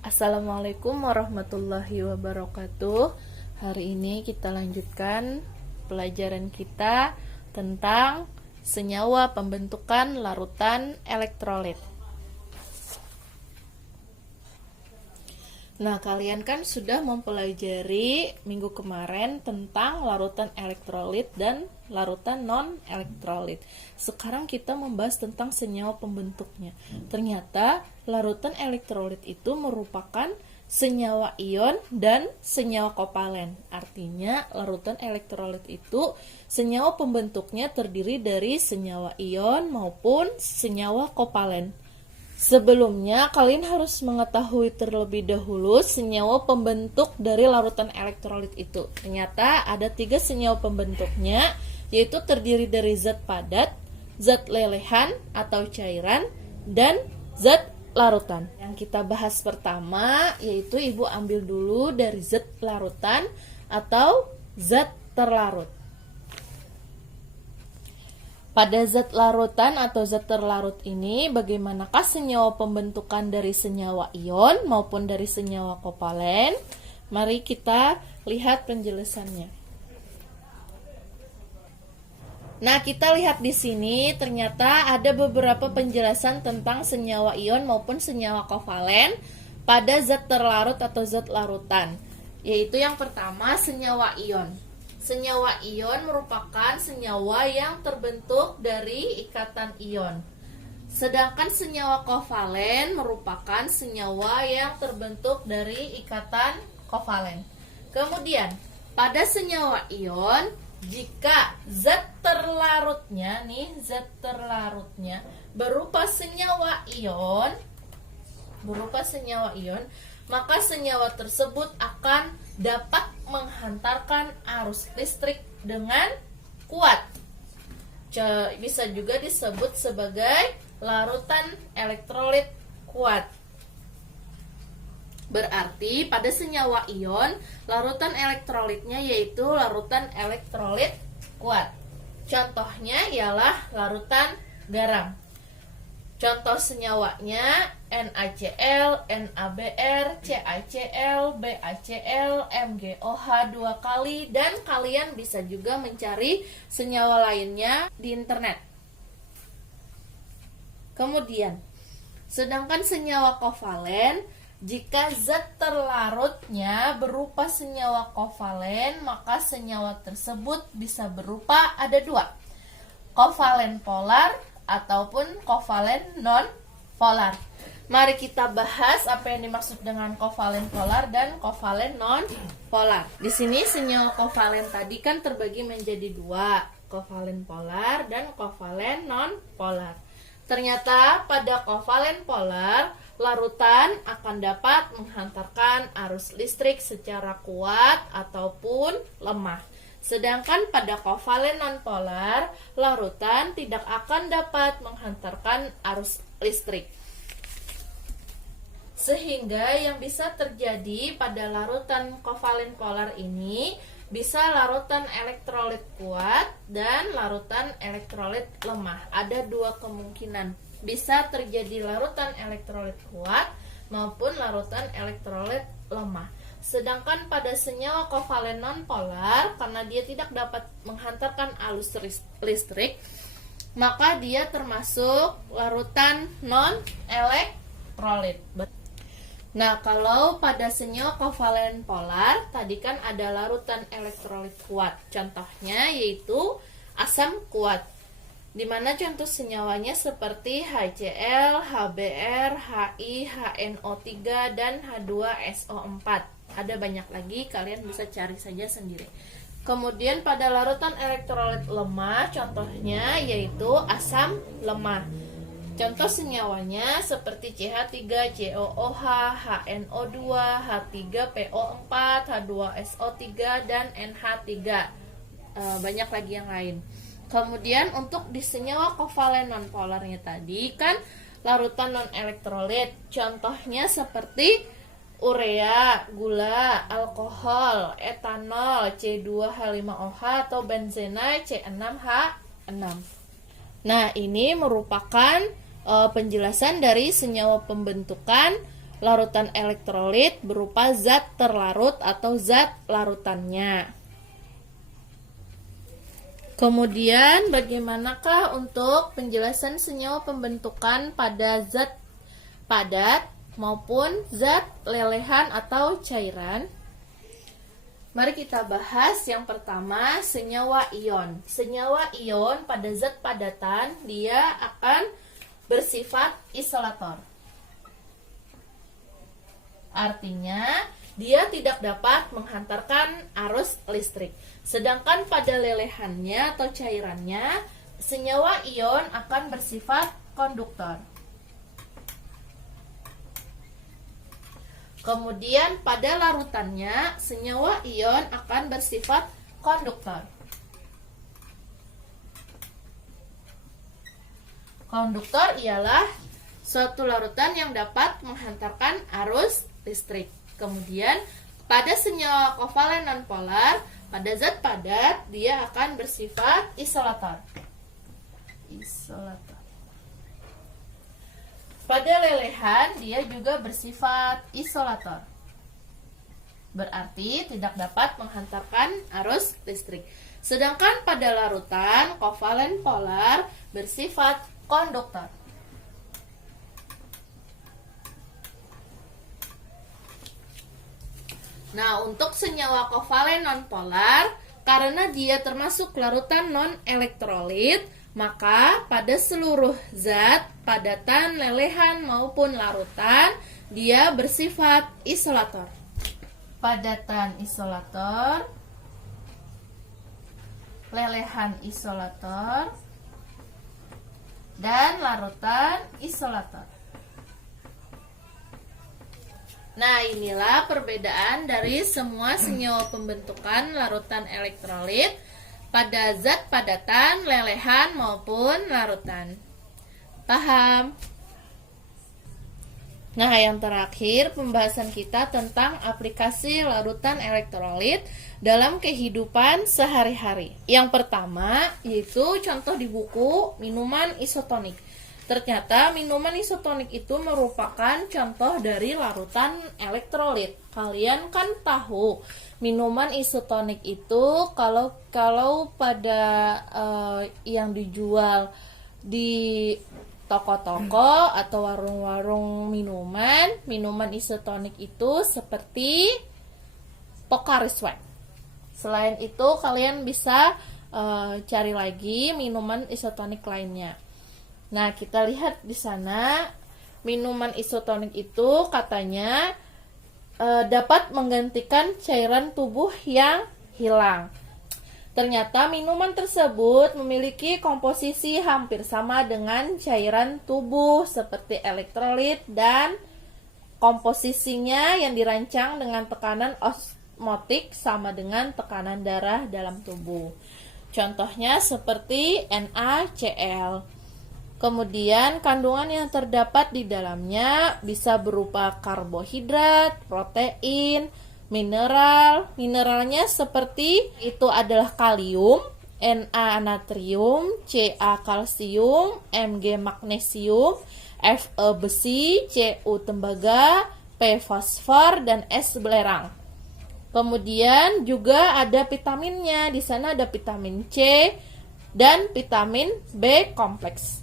Assalamualaikum warahmatullahi wabarakatuh. Hari ini kita lanjutkan pelajaran kita tentang senyawa pembentukan larutan elektrolit. Nah, kalian kan sudah mempelajari minggu kemarin tentang larutan elektrolit dan larutan non-elektrolit. Sekarang kita membahas tentang senyawa pembentuknya. Ternyata larutan elektrolit itu merupakan senyawa ion dan senyawa kovalen. Artinya, larutan elektrolit itu senyawa pembentuknya terdiri dari senyawa ion maupun senyawa kovalen. Sebelumnya, kalian harus mengetahui terlebih dahulu senyawa pembentuk dari larutan elektrolit itu. Ternyata ada 3 senyawa pembentuknya, yaitu terdiri dari zat padat, zat lelehan atau cairan, dan zat larutan. Yang kita bahas pertama, yaitu ibu ambil dulu dari zat larutan atau zat terlarut. Pada zat larutan atau zat terlarut ini, bagaimanakah senyawa pembentukan dari senyawa ion maupun dari senyawa kovalen? Mari kita lihat penjelasannya. Nah, kita lihat di sini ternyata ada beberapa penjelasan tentang senyawa ion maupun senyawa kovalen pada zat terlarut atau zat larutan. Yaitu yang pertama, senyawa ion. Senyawa ion merupakan senyawa yang terbentuk dari ikatan ion. Sedangkan senyawa kovalen merupakan senyawa yang terbentuk dari ikatan kovalen. Kemudian, pada senyawa ion, jika zat terlarutnya berupa senyawa ion, maka senyawa tersebut akan dapat menghantarkan arus listrik dengan kuat. Bisa juga disebut sebagai larutan elektrolit kuat. Berarti pada senyawa ion, larutan elektrolitnya yaitu larutan elektrolit kuat. Contohnya ialah larutan garam. Contoh senyawanya NaCl, NaBr, CaCl, BaCl, MgOH 2 kali, dan kalian bisa juga mencari senyawa lainnya di internet. Kemudian, sedangkan senyawa kovalen, jika zat terlarutnya berupa senyawa kovalen, maka senyawa tersebut bisa berupa ada 2, kovalen polar ataupun kovalen non-polar. Mari kita bahas apa yang dimaksud dengan kovalen polar dan kovalen non-polar. Di sini senyawa kovalen tadi kan terbagi menjadi 2, kovalen polar dan kovalen non-polar. Ternyata pada kovalen polar, larutan akan dapat menghantarkan arus listrik secara kuat ataupun lemah. Sedangkan pada kovalen nonpolar, larutan tidak akan dapat menghantarkan arus listrik. Sehingga yang bisa terjadi pada larutan kovalen polar ini bisa larutan elektrolit kuat dan larutan elektrolit lemah. Ada 2 kemungkinan. Bisa terjadi larutan elektrolit kuat maupun larutan elektrolit lemah. Sedangkan pada senyawa kovalen nonpolar, karena dia tidak dapat menghantarkan arus listrik, maka dia termasuk larutan non-elektrolit. Nah, kalau pada senyawa kovalen polar, tadi kan ada larutan elektrolit kuat. Contohnya yaitu asam kuat, di mana contoh senyawanya seperti HCl, HBr, Hi, HNO3, dan H2SO4. Ada banyak lagi, kalian bisa cari saja sendiri. Kemudian pada larutan elektrolit lemah, contohnya yaitu asam lemah. Contoh senyawanya seperti CH3COOH, HNO2, H3PO4, H2SO3, dan NH3. Banyak lagi yang lain. Kemudian untuk di senyawa kovalen nonpolarnya tadi kan larutan non-elektrolit. Contohnya seperti urea, gula, alkohol, etanol, C2H5OH atau benzena C6H6. Nah, ini merupakan penjelasan dari senyawa pembentukan larutan elektrolit berupa zat terlarut atau zat larutannya. Kemudian bagaimanakah untuk penjelasan senyawa pembentukan pada zat padat maupun zat lelehan atau cairan? Mari kita bahas yang pertama, senyawa ion. Senyawa ion pada zat padatan dia akan bersifat isolator. Artinya dia tidak dapat menghantarkan arus listrik. Sedangkan pada lelehannya atau cairannya, senyawa ion akan bersifat konduktor. Kemudian pada larutannya, senyawa ion akan bersifat konduktor. Konduktor ialah suatu larutan yang dapat menghantarkan arus listrik. Kemudian pada senyawa kovalen nonpolar, pada zat padat, dia akan bersifat isolator. Pada lelehan, dia juga bersifat isolator. Berarti tidak dapat menghantarkan arus listrik. Sedangkan pada larutan, kovalen polar bersifat konduktor. Nah, untuk senyawa kovalen nonpolar, karena dia termasuk larutan non-elektrolit, maka pada seluruh zat, padatan, lelehan maupun larutan, dia bersifat isolator. Padatan isolator, lelehan isolator, dan larutan isolator. Nah, inilah perbedaan dari semua senyawa pembentukan larutan elektrolit pada zat padatan, lelehan, maupun larutan. Paham? Nah, yang terakhir pembahasan kita tentang aplikasi larutan elektrolit dalam kehidupan sehari-hari. Yang pertama yaitu contoh di buku minuman isotonik. Ternyata minuman isotonik itu merupakan contoh dari larutan elektrolit. Kalian kan tahu minuman isotonik itu kalau pada yang dijual di toko-toko atau warung-warung minuman isotonik itu seperti Pocari Sweat. Selain itu kalian bisa cari lagi minuman isotonik lainnya. Nah, kita lihat di sana minuman isotonik itu katanya dapat menggantikan cairan tubuh yang hilang. Ternyata minuman tersebut memiliki komposisi hampir sama dengan cairan tubuh seperti elektrolit dan komposisinya yang dirancang dengan tekanan osmotik sama dengan tekanan darah dalam tubuh. Contohnya seperti NaCl. Kemudian kandungan yang terdapat di dalamnya bisa berupa karbohidrat, protein, mineral. Mineralnya seperti itu adalah kalium, Na natrium, Ca kalsium, Mg magnesium, Fe besi, Cu tembaga, P fosfor, dan S belerang. Kemudian juga ada vitaminnya. Di sana ada vitamin C dan vitamin B kompleks.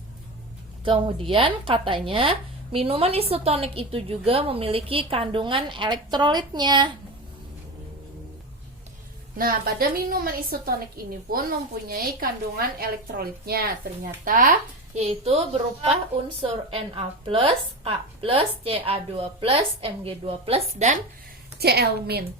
Kemudian katanya minuman isotonik itu juga memiliki kandungan elektrolitnya. Nah, pada minuman isotonik ini pun mempunyai kandungan elektrolitnya. Ternyata yaitu berupa unsur Na+, K+, Ca2+, Mg2+, dan Cl-.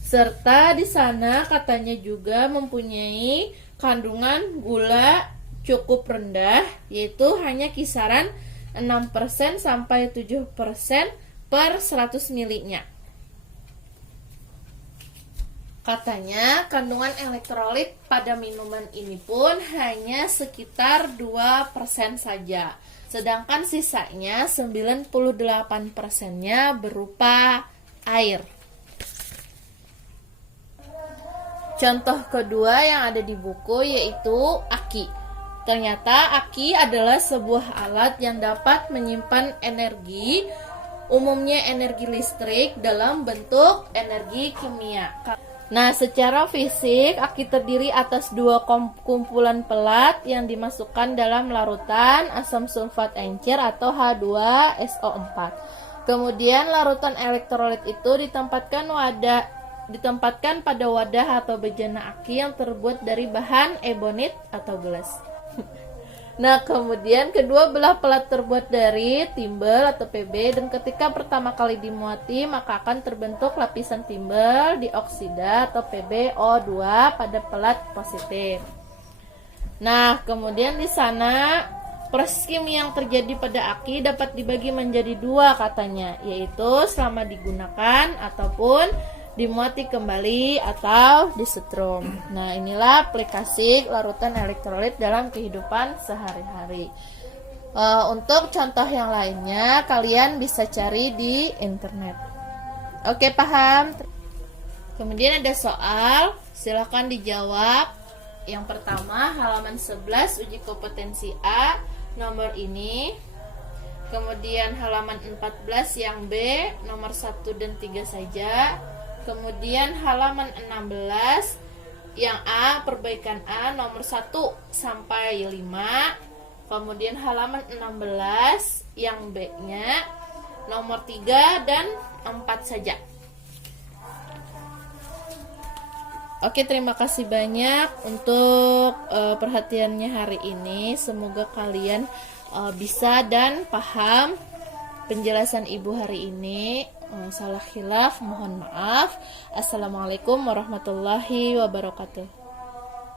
Serta di sana katanya juga mempunyai kandungan gula cukup rendah, yaitu hanya kisaran 6% sampai 7% per 100 ml-nya. Katanya kandungan elektrolit pada minuman ini pun hanya sekitar 2% saja. Sedangkan sisanya 98%-nya berupa air. Contoh kedua yang ada di buku yaitu aki. Ternyata aki adalah sebuah alat yang dapat menyimpan energi umumnya energi listrik dalam bentuk energi kimia. Nah, secara fisik, aki terdiri atas dua kumpulan pelat yang dimasukkan dalam larutan asam sulfat encer atau H2SO4. Kemudian larutan elektrolit itu ditempatkan pada wadah atau bejana aki yang terbuat dari bahan ebonit atau gelas. Nah, kemudian kedua belah pelat terbuat dari timbel atau Pb, dan ketika pertama kali dimuati maka akan terbentuk lapisan timbel dioksida atau PbO2 pada pelat positif. Nah, kemudian di sana proses kimia yang terjadi pada aki dapat dibagi menjadi dua katanya, yaitu selama digunakan ataupun dimuati kembali atau disetrum. Nah, inilah aplikasi larutan elektrolit dalam kehidupan sehari-hari. Untuk contoh yang lainnya kalian bisa cari di internet. Oke, paham? Kemudian ada soal, silakan dijawab. Yang pertama, halaman 11 uji kompetensi A, nomor ini. Kemudian halaman 14 yang B, nomor 1 dan 3 saja. Kemudian halaman 16 yang A, perbaikan A, nomor 1 sampai 5. Kemudian halaman 16 yang B-nya nomor 3 dan 4 saja. Oke, terima kasih banyak untuk perhatiannya hari ini. Semoga kalian bisa dan paham penjelasan Ibu hari ini. Salah khilaf mohon maaf. Assalamualaikum warahmatullahi wabarakatuh.